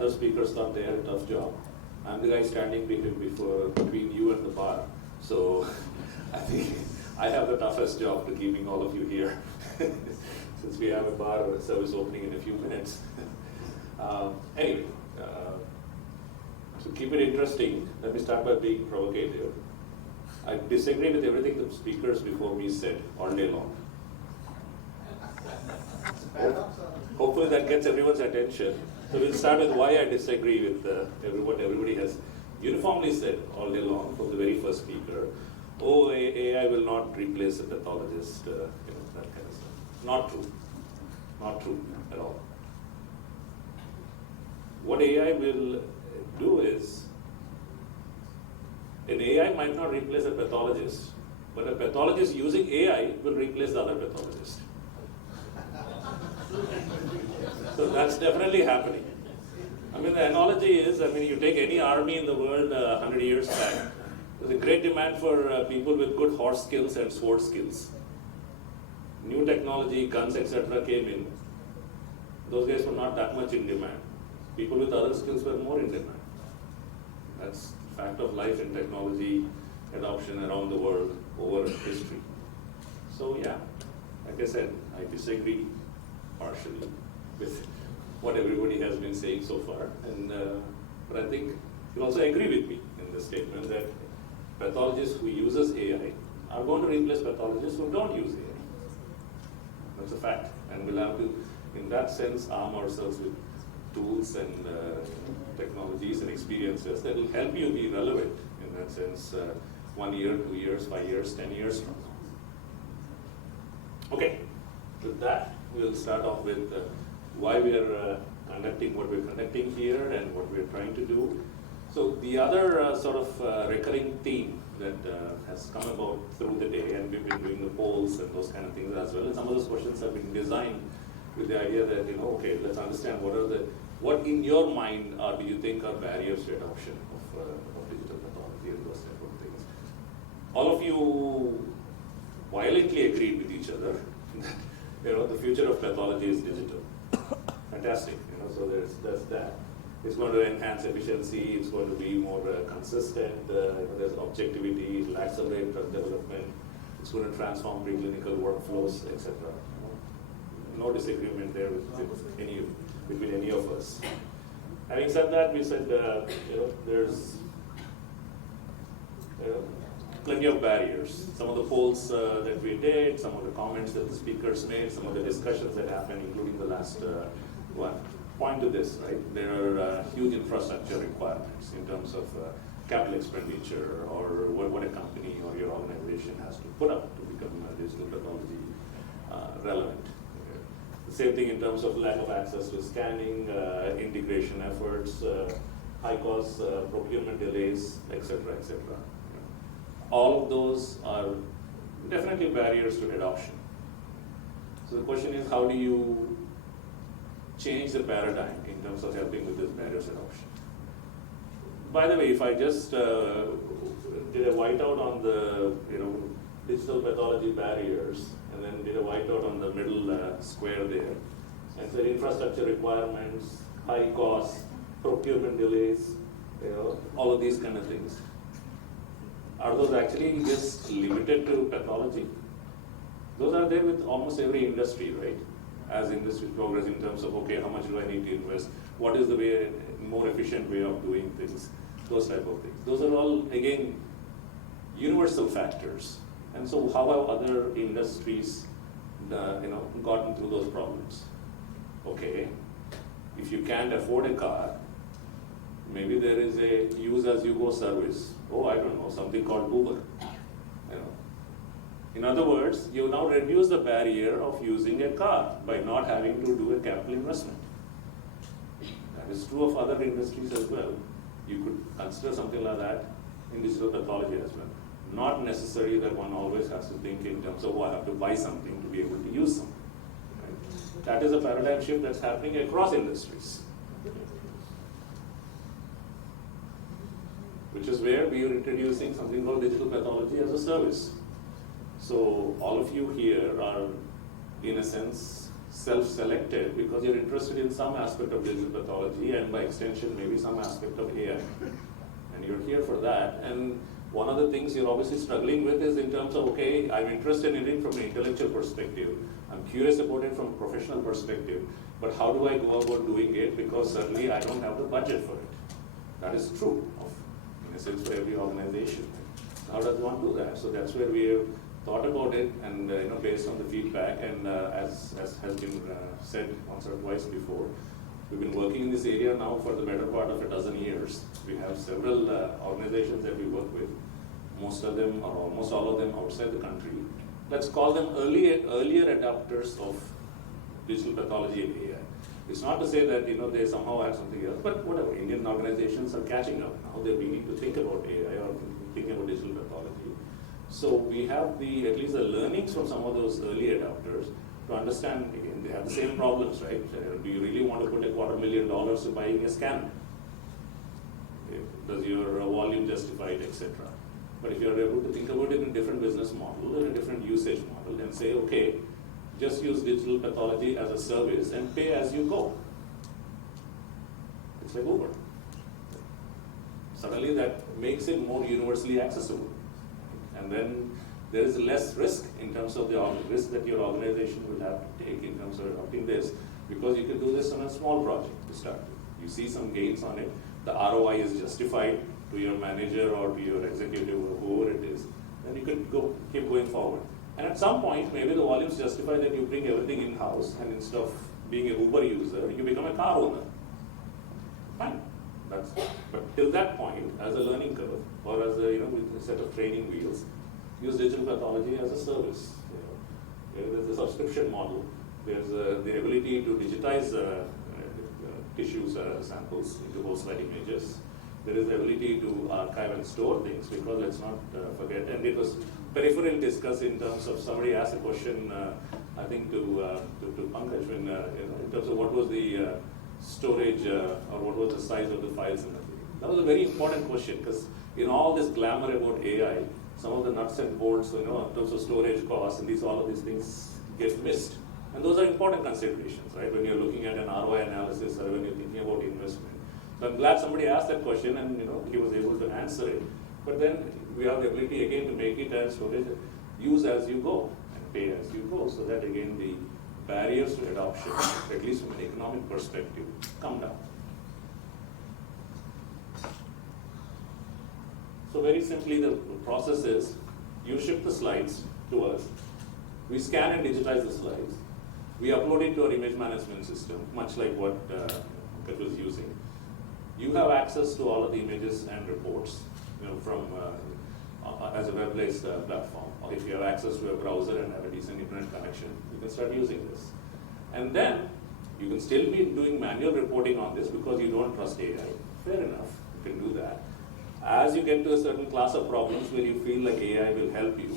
other speakers thought they had a tough job. I'm the guy standing between you and the bar. So I think I have the toughest job to keeping all of you here, since we have a bar service opening in a few minutes. Anyway, so keep it interesting. Let me start by being provocative. I disagree with everything the speakers before me said all day long. Hopefully that gets everyone's attention. So we'll start with why I disagree with what everybody has uniformly said all day long from the very first speaker. Oh, AI will not replace a pathologist, that kind of stuff. Not true. Not true at all. What AI will do is, an AI might not replace a pathologist, but a pathologist using AI will replace the other pathologist. So that's definitely happening. I mean, the analogy is, you take any army in the world 100 years back, there's a great demand for people with good horse skills and sword skills. New technology, guns, etc. came in. Those guys were not that much in demand. People with other skills were more in demand. That's fact of life in technology adoption around the world over history. So yeah, like I said, I disagree partially with what everybody has been saying so far, but I think you'll also agree with me in the statement that pathologists who uses AI are going to replace pathologists who don't use AI. That's a fact, and we'll have to, in that sense, arm ourselves with tools and technologies and experiences that will help you be relevant in that sense 1 year, 2 years, 5 years, 10 years from now. Okay, with that, we'll start off with why we are conducting what we're conducting here and what we're trying to do. So the other sort of recurring theme that has come about through the day, and we've been doing the polls and those kind of things as well, and some of those questions have been designed with the idea that, okay, let's understand what in your mind do you think are barriers to adoption of digital pathology and those type of things. All of you violently agreed with each other that the future of pathology is digital. Fantastic, so there's that. It's going to enhance efficiency, it's going to be more consistent, there's objectivity, it'll accelerate drug development, it's going to transform preclinical workflows, etc. No disagreement there between any of us. Having said that, we said there's plenty of barriers. Some of the polls that we did, some of the comments that the speakers made, some of the discussions that happened, including the last one, point to this, right? There are huge infrastructure requirements in terms of capital expenditure or what a company or your organization has to put up to become digital pathology relevant. The same thing in terms of lack of access to scanning, integration efforts, high cost procurement delays, etc., etc. All of those are definitely barriers to adoption. So the question is, how do you change the paradigm in terms of helping with this barriers to adoption? By the way, if I just did a whiteout on the digital pathology barriers, and then did a whiteout on the middle square there, and said infrastructure requirements, high costs, procurement delays, all of these kind of things. Are those actually just limited to pathology? Those are there with almost every industry, right? As industry progress in terms of, okay, how much do I need to invest? What is the more efficient way of doing things? Those type of things. Those are all, again, universal factors. And so how have other industries gotten through those problems? Okay, if you can't afford a car, maybe there is a use-as-you-go service. Oh, I don't know, something called Uber. In other words, you now reduce the barrier of using a car by not having to do a capital investment. That is true of other industries as well. You could consider something like that in digital pathology as well. Not necessarily that one always has to think in terms of, I have to buy something to be able to use something. Right? That is a paradigm shift that's happening across industries. Which is where we are introducing something called digital pathology as a service. So all of you here are, in a sense, self-selected because you're interested in some aspect of digital pathology and by extension maybe some aspect of AI. And you're here for that. And one of the things you're obviously struggling with is in terms of, okay, I'm interested in it from an intellectual perspective. I'm curious about it from a professional perspective. But how do I go about doing it? Because certainly I don't have the budget for it. That is true, in a sense, for every organization. So how does one do that? So that's where we have thought about it, and based on the feedback, and as has been said once or twice before, we've been working in this area now for the better part of a dozen years. We have several organizations that we work with, most of them or almost all of them outside the country. Let's call them earlier adopters of digital pathology and AI. It's not to say that they somehow have something else, but whatever. Indian organizations are catching up now. They're beginning to think about AI or thinking about digital pathology. So we have at least the learnings from some of those early adopters to understand, again, they have the same problems, right? Do you really want to put $250,000 to buying a scanner? Does your volume justify it, etc.? But if you're able to think about it in a different business model, in a different usage model, and say, okay, just use digital pathology as a service and pay as you go. It's like Uber. Suddenly that makes it more universally accessible. And then there is less risk in terms of the risk that your organization will have to take in terms of adopting this, because you can do this on a small project to start with. You see some gains on it, the ROI is justified to your manager or to your executive or whoever it is, then you can keep going forward. And at some point, maybe the volumes justify that you bring everything in-house, and instead of being a Uber user, you become a car owner. Fine. But till that point, as a learning curve, or as with a set of training wheels, use digital pathology as a service. There's a subscription model. There's the ability to digitize tissues, samples into whole slide images. There is the ability to archive and store things, because let's not forget, and it was peripherally discussed in terms of somebody asked a question, I think to Pankaj, when in terms of what was the storage or what was the size of the files and everything. That was a very important question, because in all this glamour about AI, some of the nuts and bolts, in terms of storage costs and all of these things get missed. And those are important considerations, right? When you're looking at an ROI analysis or when you're thinking about investment. So I'm glad somebody asked that question and he was able to answer it. But then we have the ability again to make it as storage, use as you go and pay as you go, so that again the barriers to adoption, at least from an economic perspective, come down. So very simply, the process is, you ship the slides to us, we scan and digitize the slides, we upload it to our image management system, much like what Pankaj was using. You have access to all of the images and reports, from as a web-based platform. Or if you have access to a browser and have a decent internet connection, you can start using this. And then you can still be doing manual reporting on this because you don't trust AI. Fair enough, you can do that. As you get to a certain class of problems where you feel like AI will help you,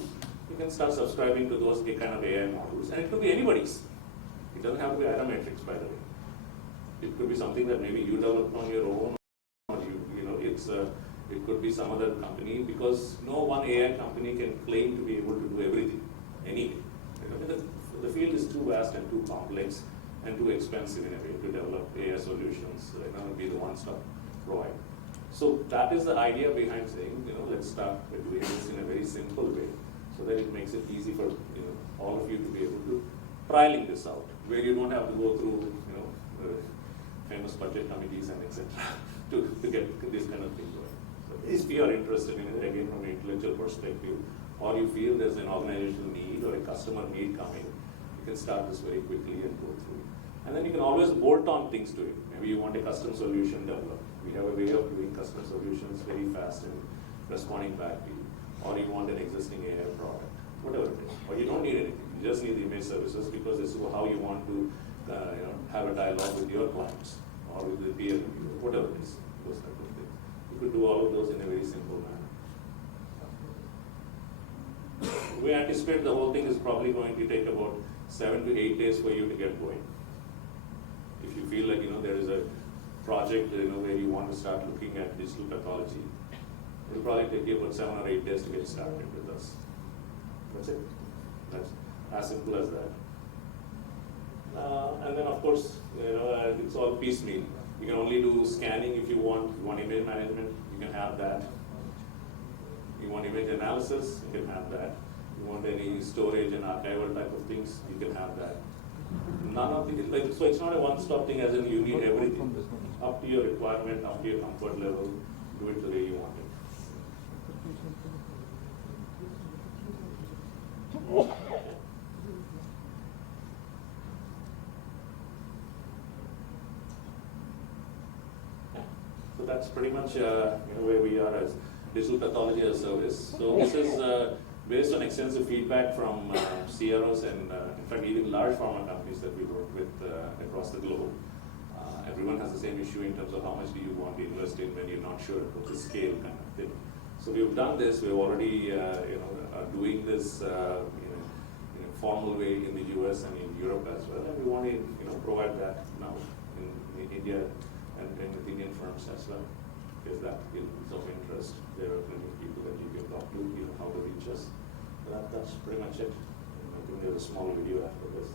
you can start subscribing to those kind of AI models. And it could be anybody's. It doesn't have to be AIRA Matrix, by the way. It could be something that maybe you developed on your own, or it could be some other company, because no one AI company can claim to be able to do everything, anything. The field is too vast and too complex and too expensive in a way to develop AI solutions, be the one-stop provider. So that is the idea behind saying, let's start doing this in a very simple way, so that it makes it easy for all of you to be able to trialing this out, where you don't have to go through famous budget committees and etc. to get this kind of thing going. So if you are interested in it, again from an intellectual perspective, or you feel there's an organizational need or a customer need coming, you can start this very quickly and go through. And then you can always bolt on things to it. Maybe you want a custom solution developed. We have a way of doing custom solutions very fast and responding back to you. Or you want an existing AI product, whatever it is. Or you don't need anything. You just need the image services, because this is how you want to have a dialogue with your clients or with the peer review, whatever it is, those type of things. You could do all of those in a very simple manner. We anticipate the whole thing is probably going to take about 7 to 8 days for you to get going. If you feel like there is a project where you want to start looking at digital pathology, it will probably take you about 7 or 8 days to get started with us. That's it. That's as simple as that. And then of course, it's all piecemeal. You can only do scanning if you want. You want image management, you can have that. You want image analysis, you can have that. You want any storage and archival type of things, you can have that. None of the, so it's not a one-stop thing as in you need everything. Up to your requirement, up to your comfort level, do it the way you want it. So that's pretty much where we are as digital pathology as a service. So this is based on extensive feedback from CROs and in fact even large pharma companies that we work with across the globe. Everyone has the same issue in terms of how much do you want to invest in when you're not sure of the scale kind of thing. So we've done this. We've already are doing this in a formal way in the US and in Europe as well, and we want to provide that now in India and with Indian firms as well, because that is of interest. There are plenty of people that you can talk to, how to reach us. That's pretty much it. I think there's a small video after this.